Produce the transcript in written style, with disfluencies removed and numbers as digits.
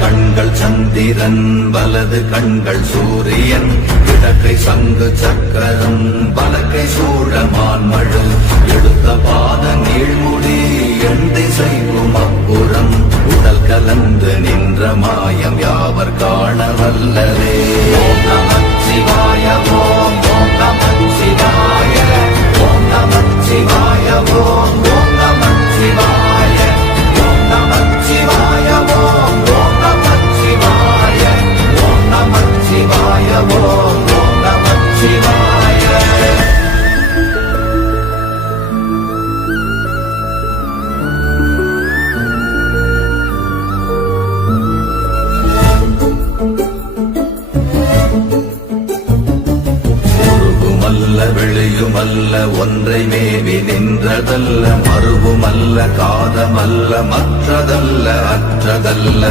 கண்கள் சந்திரன் வலது கண்கள் சூரியன் இடக்கை சங்கு சக்கரம் வலக்கை சூழமான் மழு எடுத்த பாத நீழ்முடி எண் திசைவும் அப்புறம் உடல் கலந்து நின்ற மாயம் யாவர் காண வல்லரே. ஓம் நமः சிவாய ஓம் ஓம் நமः சிவாய ஓம் நமः சிவாய ஓம் ஓம் நமः சிவாய ஓம் நமः சிவாய ஓம் ஓம் நமः சிவாய ஓம் நமः சிவாய ஓம் ஓம் நமः சிவாய. வெளியுமல்ல ஒன்றை மேவி நின்றதல்ல மறுவுமல்ல காதமல்ல மற்றதல்ல அற்றதல்ல